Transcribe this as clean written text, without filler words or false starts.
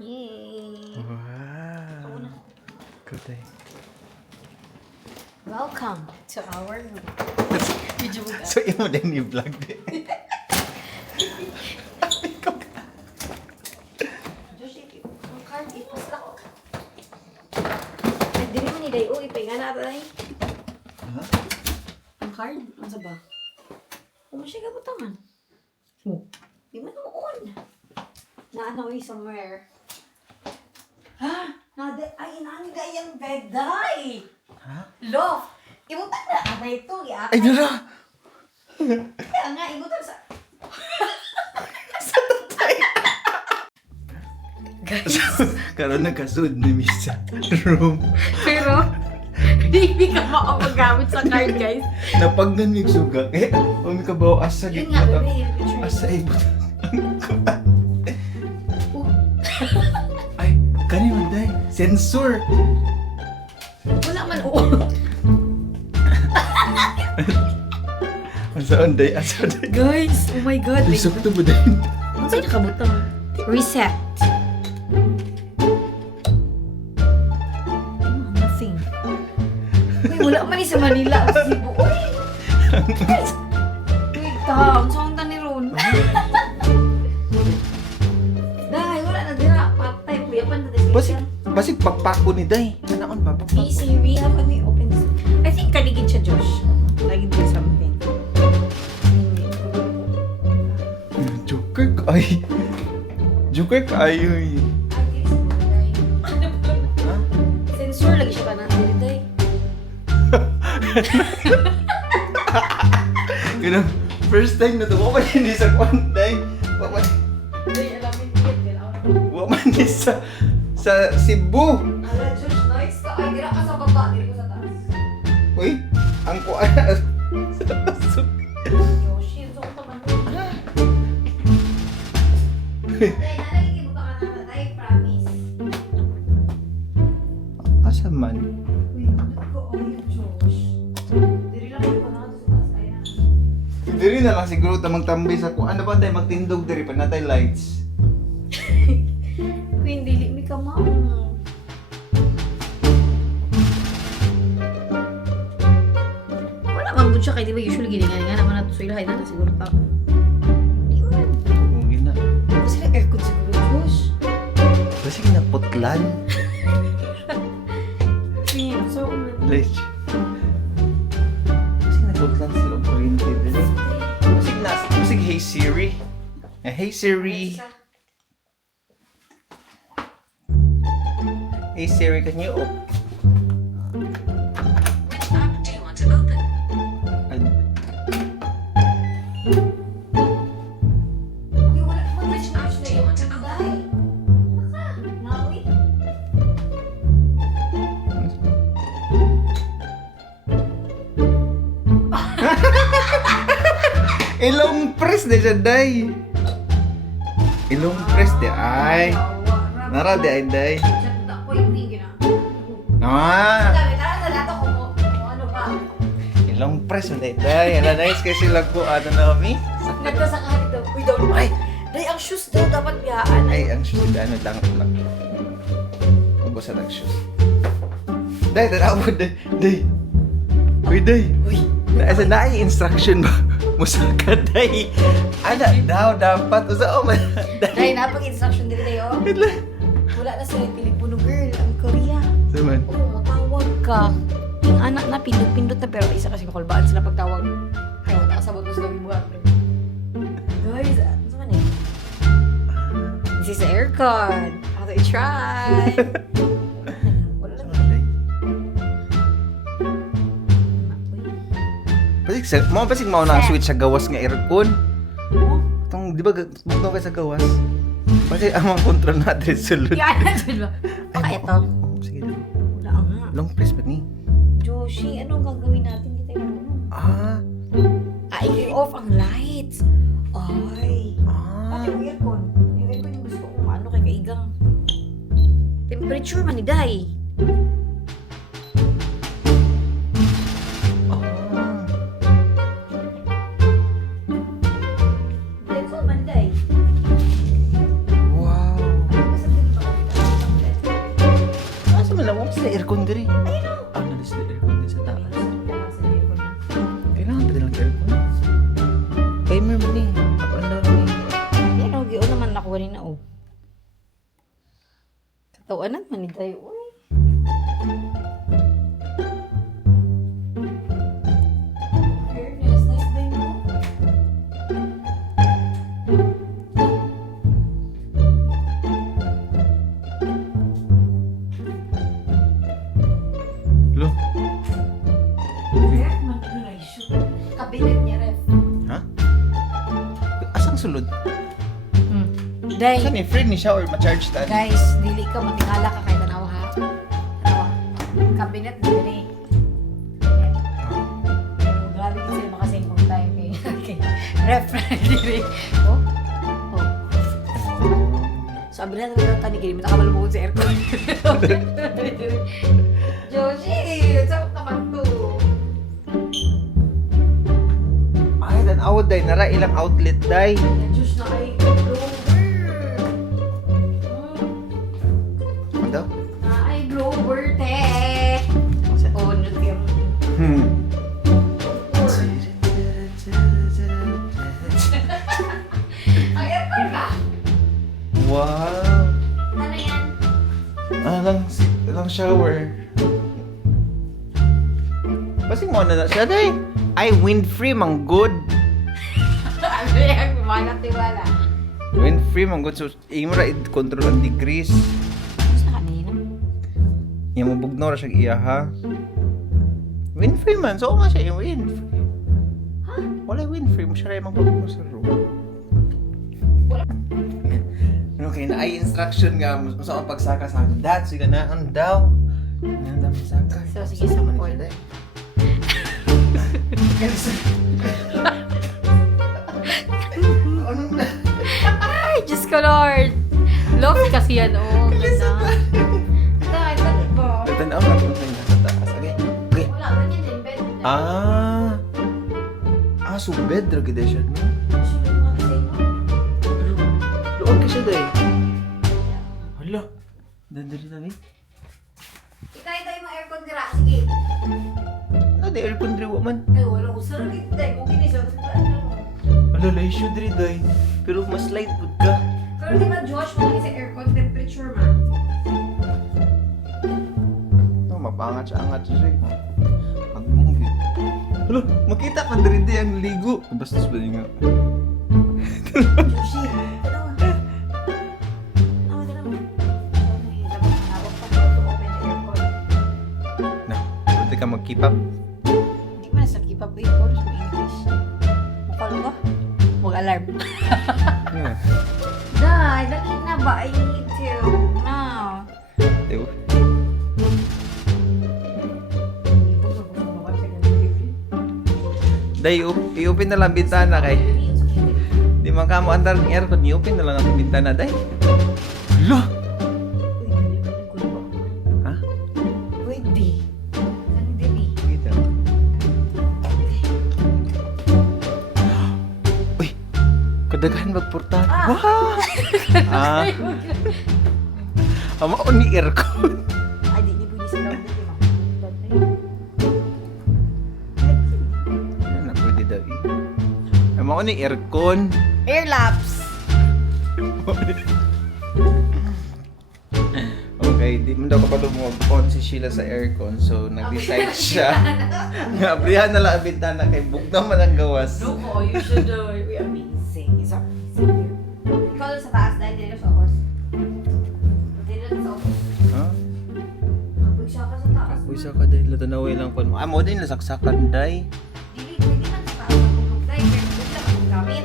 Yay! Wow. Good day. Welcome to our room. Video mo So, imo din i-vlog din. Josh, ang card, ipaslak. Nagdiri mo ni Day. Uy, pahinga na tayo. Ha? Ang card? Ang saba? Kung siya gabutangan. Di mo na on. Na-ano somewhere. Ha? Ay, nani gayang bed, Day! Ha? Loft! Imutan na, ano ito? Ay, nara! Kaya nga, imutan sa... Karoon nagkasud ni Miss sa room. Pero, hindi ka makapagamit sa card, guys. Napagnan yung suga. Umi ka ba asa Yun nga, gitna? bebe, yung picture. Asa ibot. Ay, kani man day. Sensor. Wala man, oo. Asaan day? Asa day? Guys, oh my God. Isok to ba day? Ano sa'yo nakabutang? Reset. Nothing. Uy, wala man sa Manila. Sa Cebu. Uy! Uy, tam. Saan ka ni Ron? Dahil, wala na dira. Patay. Kuya pa na Basig pagpako ni day. Anaon ba? Pagpako. Hey Siri, how can we open this? I think kaligid siya, Josh. Lagid ko something. Joker ka. Ay. Joker ka. Ay. Ha? Sensor lagi siya ka na. Day. Ganun. First time na to. Waman hindi sa kwanday. Day, alamin ko. Waman hindi sa Cebu. Ala, Josh, nice ka. Ay, dira ka sa baba. Diri ko sa taas. Uy, ang kuan. Yoshi, ito ko taman mo. Day, nalagay mo ba ka na? Day, promise. Asa man? Uy, ano ko? Ay, Josh. Diri lang ko na sa taas. Ayan. Diri na lang siguro tamang tambay sa kuan. Ano ba tayo magtindog diri pa natay lights. Queen, dili mi ka mao. Wala man po siya kay di ba usually gilingan naman nato sa ilahay na siguro ta. Di man. Ugi na. Kasi sila aircon siguro, Josh. Basig na putlan. Queen, so Lights. Basig na putlan sila ang kuryente diri. Basig hey Siri. Hey Siri. Hey Siri, can you open? Which app do you want to open? Which app do you want to open? Ilong press de siya day. Ilong press de ay. Nara de ay day. Ah, Ano ba? ilong press de day. Ala nice kay sila ko ano na mi. Nagkasakali daw. Uy, daw. Ay, day, ang shoes daw dapat biyaan. Ay, ang shoes ano lang. Ugo sa nag-shoes. Day, tanaw day. Day. Uy, day. Uy, Asa na ay instruction ba? Musaka day. Ana daw dapat usa man. day, napag-instruction din tayo. Wala na sila yung telepono, girl. Ang Korea. Saman. Oo, matawag ka. Yung anak na pindot-pindot na pero isa kasi makulbaan sila pagtawag. Ay, wala ka sabot mo sila bibuhat. Guys, ano man eh? This is the aircon. How do I try? Wala lang. Basig mo na ang switch sa gawas nga aircon. Oh, Tong di ba magtaw ka sa gawas? Kasi ang mga control natin sulod. yan na dun ba? Baka ito. Sige. Wala nga. Long press ba ni? Joshi, anong gagawin natin? Kita yung ano? Ah. I-off ang lights. Ay. Pati yung aircon. Yung aircon yung gusto kong ano kay kaigang. Temperature man ni Day. Wow. Wala na, oh. Katawanan man ni Day, uy. Fairness, nice day mo. Lo. Ref, man, ano na issue? Kabinet niya, ref. Ha? Asang sulod? Day, Saan ni friend ni siya or ma-charge ta? guys, dili ka, matingala ka kay tanawa, ha? Tanawa. Kabinet na rin, Pero grabe kasi makasingkong tayo kay ref, dili. Oh, oh. Sabi na naman tani kini mata ka malumukod sa aircon. Joshi, saan naman to? Ay, dan awad day. Nara ilang outlet day. Diyos na ay blower. Ano daw? Na ay blower, te. Oh, nutir. Ang aircon ka? Wow. Ano yan? Lang shower. Basing mo na siya day. Ay, wind-free mang good. Ano yan? Kumangat tiwala. Wind-free mang good. So, imo ra i-control ang degrees. Gusto ka kanina? Yung mabugnaw ra siya iya ha. Wind-free man. So, nga siya yung wind-free. Ha? Wala wind-free. Mo siya rin mabugnaw sa room. Ano kayo na ay instruction nga. Mas ang pagsaka sa akin. Dad, sige na. Ano daw? Ano daw masaka? So, sige, sa point. Ano na? Ay, Diyos ko, Lord. Love kasi yan, oh. Ganda. Dahil, dahil ba? Tanaw na kung saan sa taas. Okay. Okay. Wala, ganyan din. Bed. So bed ra gid siya, no? Sure, mga kasi, no? Pero luwag ka siya day. Hala. Dandali na ni. Ikay tayo mga aircon dira. Sige. Di aircon diri wa man. Ay, wala ko. Sarang dito tayo. Kung kinisyo. Hala, laisyo diri day. Pero mas light pud ka. Pero di ba, Josh, kung sa aircon temperature, man? No, mapangat siya angat siya. Magmunggi. Hala, makita ka diri day ang ligo. Bastos ba nga? Joshi, tanawa. Tanawa, tanawa. Labas na hawak pa to open the aircon. Na, pwede ka mag-keep up. Hindi mo na sa keep up with course sa English. Mukha lang ba? Mag-alarm. Yeah. Dai, dali na ba? I need to. Now. Ew. Day, i-open na lang bintana kay. Di man ka mo andar ng aircon, i-open na lang ang bintana, day. Hala! Ha? Wait, B. Ano din, B? Kita. Uy! Kadaghan magporta. Ah! Wow! Ama ko ni aircon. Ay, di pwede sila dito, ma. Ano na pwede daw eh. Ama ko ni aircon. Air laps. Okay, di mo daw kapag mag-on si Sheila sa aircon. So, nag-decide siya. Abrihan na lang ang bintana kay bugnaw man ang gawas. No, oh, you should do it. We're amazing. It's amazing. Ikaw doon sa taas, dahil dito sa office. Dito sa office. Ha? Magpagsa ka sa taas. Puisa ka dahil latanaway lang po. Mo din nasaksakan day. Dili, pwede man sa taas. Dahil, pero dito lang ang gamit.